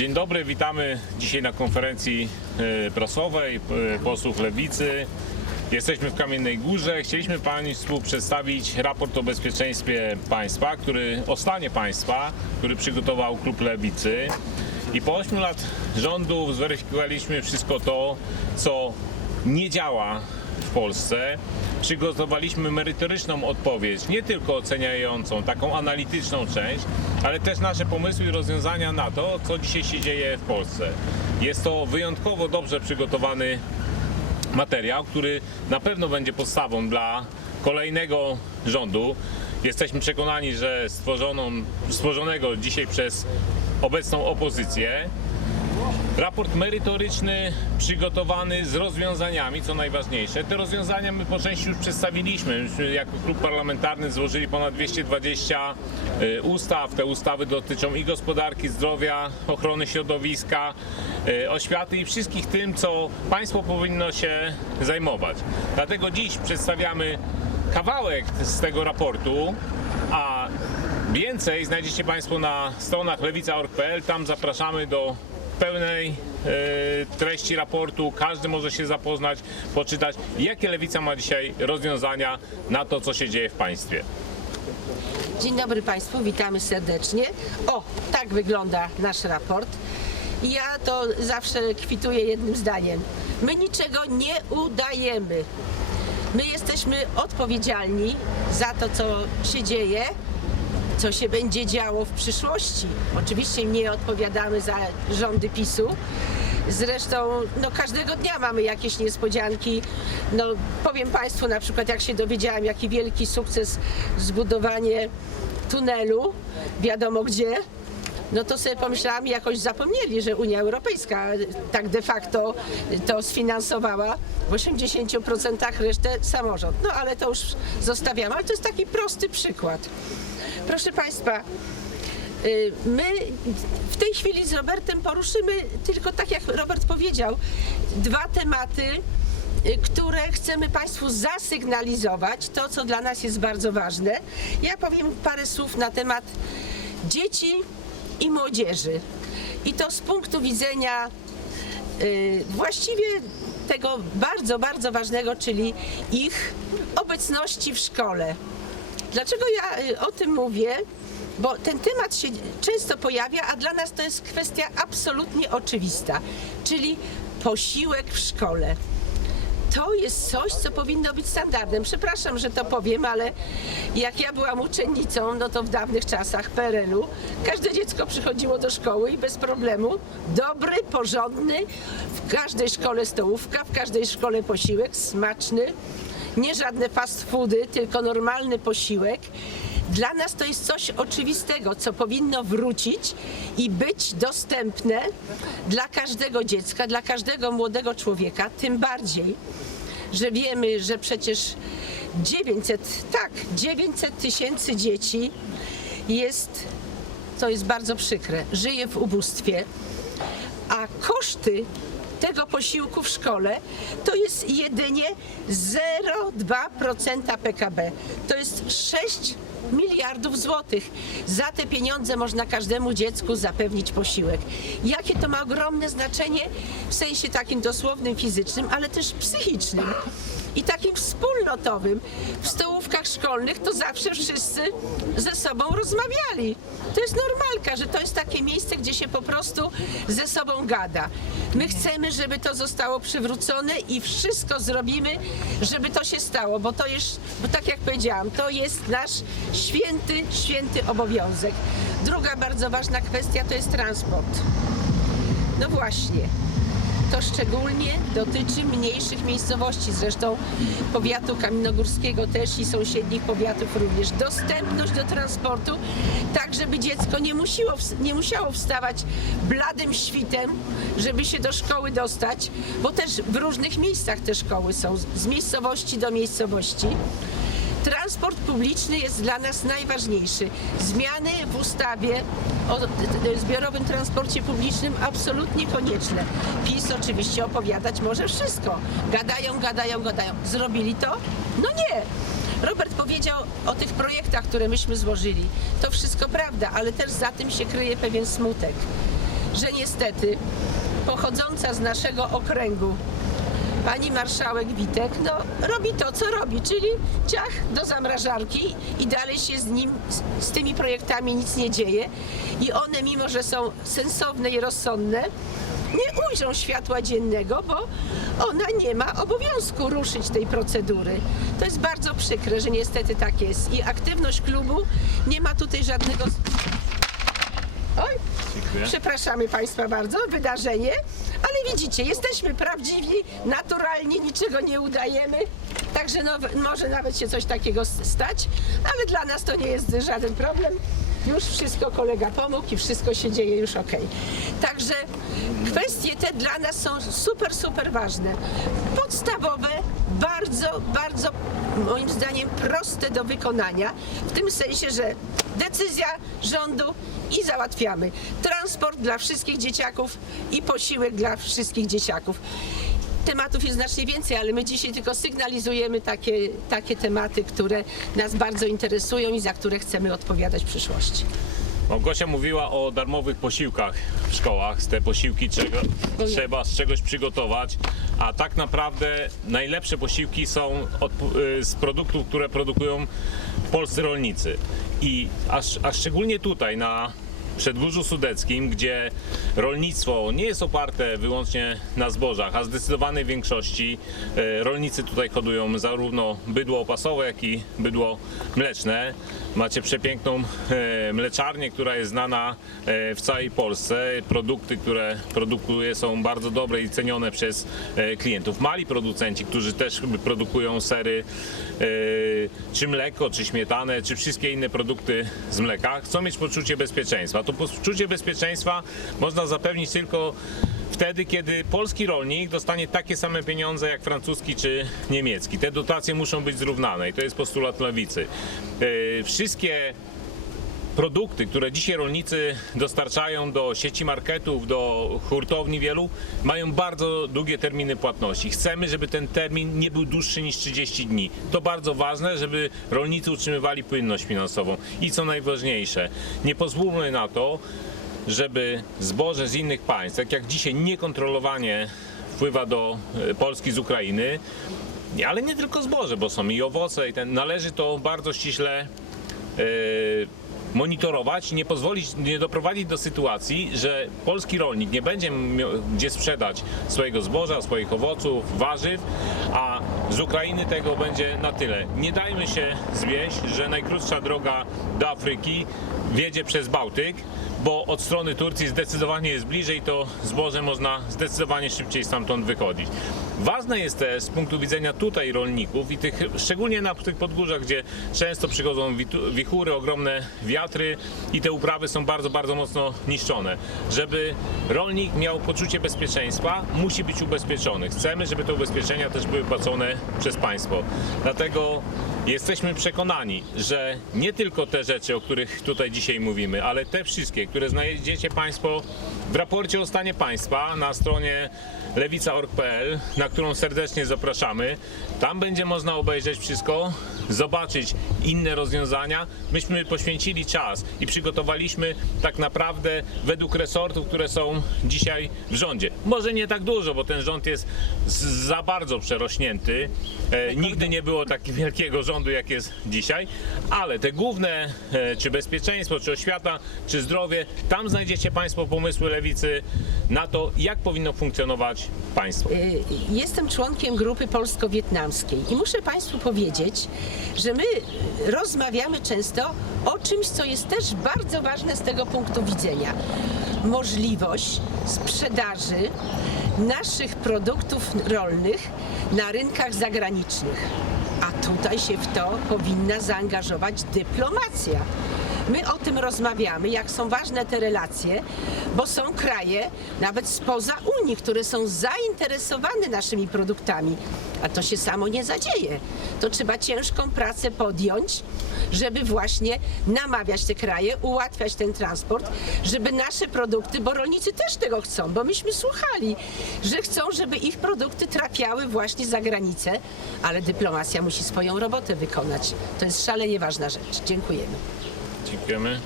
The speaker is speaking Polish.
Dzień dobry, witamy dzisiaj na konferencji e, prasowej e, posłów Lewicy. Jesteśmy w Kamiennej Górze. Chcieliśmy Państwu przedstawić raport o bezpieczeństwie państwa, który o stanie państwa, który przygotował klub Lewicy. I po 8 lat rządów zweryfikowaliśmy wszystko to, co nie działa w Polsce. Przygotowaliśmy merytoryczną odpowiedź, nie tylko oceniającą, taką analityczną część, ale też nasze pomysły i rozwiązania na to, co dzisiaj się dzieje w Polsce. Jest to wyjątkowo dobrze przygotowany materiał, który na pewno będzie podstawą dla kolejnego rządu. Jesteśmy przekonani, że stworzoną, stworzonego dzisiaj przez obecną opozycję Raport merytoryczny, przygotowany z rozwiązaniami, co najważniejsze. Te rozwiązania my po części już przedstawiliśmy. Myśmy jako klub parlamentarny złożyli ponad 220 y, ustaw. Te ustawy dotyczą i gospodarki, zdrowia, ochrony środowiska, y, oświaty i wszystkich tym, co państwo powinno się zajmować. Dlatego dziś przedstawiamy kawałek z tego raportu, a więcej znajdziecie Państwo na stronach lewica.org.pl. Tam zapraszamy do pełnej e, treści raportu. Każdy może się zapoznać, poczytać, jakie lewica ma dzisiaj rozwiązania na to, co się dzieje w państwie. Dzień dobry Państwu, witamy serdecznie. O, tak wygląda nasz raport. Ja to zawsze kwituję jednym zdaniem. My niczego nie udajemy. My jesteśmy odpowiedzialni za to, co się dzieje, co się będzie działo w przyszłości. Oczywiście nie odpowiadamy za rządy PiSu. Zresztą no, każdego dnia mamy jakieś niespodzianki. No, powiem Państwu na przykład, jak się dowiedziałam, jaki wielki sukces zbudowanie tunelu, wiadomo gdzie, no to sobie pomyślałam, jakoś zapomnieli, że Unia Europejska tak de facto to sfinansowała. W 80% resztę samorząd. No ale to już zostawiamy. Ale to jest taki prosty przykład. Proszę Państwa, y, my w tej chwili z Robertem poruszymy tylko tak jak Robert powiedział, dwa tematy, y, które chcemy Państwu zasygnalizować, to co dla nas jest bardzo ważne. Ja powiem parę słów na temat dzieci i młodzieży. I to z punktu widzenia y, właściwie tego bardzo, bardzo ważnego, czyli ich obecności w szkole. Dlaczego ja y, o tym mówię? Bo ten temat się często pojawia, a dla nas to jest kwestia absolutnie oczywista, czyli posiłek w szkole. To jest coś, co powinno być standardem. Przepraszam, że to powiem, ale jak ja byłam uczennicą, no to w dawnych czasach PRL-u, każde dziecko przychodziło do szkoły i bez problemu, dobry, porządny, w każdej szkole stołówka, w każdej szkole posiłek, smaczny, nie żadne fast foody, tylko normalny posiłek. Dla nas to jest coś oczywistego, co powinno wrócić i być dostępne dla każdego dziecka, dla każdego młodego człowieka, tym bardziej, że wiemy, że przecież 900, tak, 900 tysięcy dzieci jest, to jest bardzo przykre, żyje w ubóstwie, a koszty tego posiłku w szkole to jest jedynie 0,2% PKB. To jest 6 miliardów złotych. Za te pieniądze można każdemu dziecku zapewnić posiłek. Jakie to ma ogromne znaczenie w sensie takim dosłownym, fizycznym, ale też psychicznym i takim wspólnotowym. W stołówkach szkolnych to zawsze wszyscy ze sobą rozmawiali. To jest normalka, że to jest takie miejsce, gdzie się po prostu ze sobą gada. My chcemy, żeby to zostało przywrócone i wszystko zrobimy, żeby to się stało, bo to jest, bo tak jak powiedziałam, to jest nasz święty, święty obowiązek. Druga bardzo ważna kwestia to jest transport. No właśnie. To szczególnie dotyczy mniejszych miejscowości, zresztą powiatu kaminogórskiego też i sąsiednich powiatów również. Dostępność do transportu, tak żeby dziecko nie, musiło, nie musiało wstawać bladym świtem, żeby się do szkoły dostać, bo też w różnych miejscach te szkoły są, z miejscowości do miejscowości. Transport publiczny jest dla nas najważniejszy. Zmiany w ustawie o zbiorowym transporcie publicznym absolutnie konieczne. PiS oczywiście opowiadać może wszystko. Gadają, gadają, gadają. Zrobili to? No nie. Robert powiedział o tych projektach, które myśmy złożyli. To wszystko prawda, ale też za tym się kryje pewien smutek. że niestety pochodząca z naszego okręgu pani marszałek Witek no, robi to, co robi, czyli ciach do zamrażarki i dalej się z nim, z, z tymi projektami nic nie dzieje. I one, mimo że są sensowne i rozsądne, nie ujrzą światła dziennego, bo ona nie ma obowiązku ruszyć tej procedury. To jest bardzo przykre, że niestety tak jest. I aktywność klubu nie ma tutaj żadnego. Oj, Dziękuję. Przepraszamy Państwa bardzo, wydarzenie, widzicie, jesteśmy prawdziwi, naturalni, niczego nie udajemy, także no, może nawet się coś takiego stać, ale dla nas to nie jest żaden problem. Już wszystko kolega pomógł i wszystko się dzieje już ok. Także kwestie te dla nas są super, super ważne. Podstawowe, bardzo, bardzo moim zdaniem proste do wykonania, w tym sensie, że decyzja rządu i załatwiamy. Transport dla wszystkich dzieciaków i posiłek dla wszystkich dzieciaków. Tematów jest znacznie więcej, ale my dzisiaj tylko sygnalizujemy takie, takie tematy, które nas bardzo interesują i za które chcemy odpowiadać w przyszłości. Małgosia mówiła o darmowych posiłkach w szkołach. Te posiłki trzeba, trzeba z czegoś przygotować, a tak naprawdę najlepsze posiłki są od, y, z produktów, które produkują polscy rolnicy. I a, a szczególnie tutaj na Przedgórzu Sudeckim, gdzie rolnictwo nie jest oparte wyłącznie na zbożach, a zdecydowanej większości e, rolnicy tutaj hodują zarówno bydło opasowe, jak i bydło mleczne. Macie przepiękną e, mleczarnię, która jest znana e, w całej Polsce. Produkty, które produkuje są bardzo dobre i cenione przez klientów. Mali producenci, którzy też produkują sery, czy mleko, czy śmietanę, czy wszystkie inne produkty z mleka, chcą mieć poczucie bezpieczeństwa. To poczucie bezpieczeństwa można zapewnić tylko wtedy, kiedy polski rolnik dostanie takie same pieniądze jak francuski czy niemiecki. Te dotacje muszą być zrównane i to jest postulat lewicy. E, Wszystkie produkty, które dzisiaj rolnicy dostarczają do sieci marketów, do hurtowni wielu, mają bardzo długie terminy płatności. Chcemy, żeby ten termin nie był dłuższy niż 30 dni. To bardzo ważne, żeby rolnicy utrzymywali płynność finansową. I co najważniejsze, nie pozwólmy na to, żeby zboże z innych państw, tak jak dzisiaj niekontrolowanie wpływa do e, Polski z Ukrainy, ale nie tylko zboże, bo są i owoce, i ten, należy to bardzo ściśle e, monitorować i nie pozwolić, nie doprowadzić do sytuacji, że polski rolnik nie będzie miał gdzie sprzedać swojego zboża, swoich owoców, warzyw, a z Ukrainy tego będzie na tyle. Nie dajmy się zwieść, że najkrótsza droga do Afryki wiedzie przez Bałtyk, bo od strony Turcji zdecydowanie jest bliżej, to zboże można zdecydowanie szybciej stamtąd wychodzić. Ważne jest też z punktu widzenia tutaj rolników i tych, szczególnie na tych podgórzach, gdzie często przychodzą wichury, ogromne wiatry i te uprawy są bardzo, bardzo mocno niszczone. Żeby rolnik miał poczucie bezpieczeństwa, musi być ubezpieczony. Chcemy, żeby te ubezpieczenia też były płacone przez państwo. Dlatego jesteśmy przekonani, że nie tylko te rzeczy, o których tutaj dzisiaj mówimy, ale te wszystkie, które znajdziecie Państwo w raporcie o stanie państwa na stronie lewica.org.pl, na którą serdecznie zapraszamy. Tam będzie można obejrzeć wszystko, zobaczyć inne rozwiązania. Myśmy poświęcili czas i przygotowaliśmy tak naprawdę według resortów, które są dzisiaj w rządzie. Może nie tak dużo, bo ten rząd jest za bardzo przerośnięty. E, nigdy nie było tak wielkiego rządu, jak jest dzisiaj, ale te główne, e, czy bezpieczeństwo, czy oświata, czy zdrowie, tam znajdziecie Państwo pomysły lewicy na to, jak powinno funkcjonować państwo. Y, Jestem członkiem grupy polsko-wietnamskiej i muszę Państwu powiedzieć, że my rozmawiamy często o czymś, co jest też bardzo ważne z tego punktu widzenia. Możliwość sprzedaży naszych produktów rolnych na rynkach zagranicznych. Tutaj się w to powinna zaangażować dyplomacja. My o tym rozmawiamy, jak są ważne te relacje, bo są kraje nawet spoza Unii, które są zainteresowane naszymi produktami. A to się samo nie zadzieje. To trzeba ciężką pracę podjąć, żeby właśnie namawiać te kraje, ułatwiać ten transport, żeby nasze produkty, bo rolnicy też tego chcą, bo myśmy słuchali, że chcą, żeby ich produkty trafiały właśnie za granicę, ale dyplomacja musi swoją robotę wykonać. To jest szalenie ważna rzecz. Dziękujemy. Dziękujemy.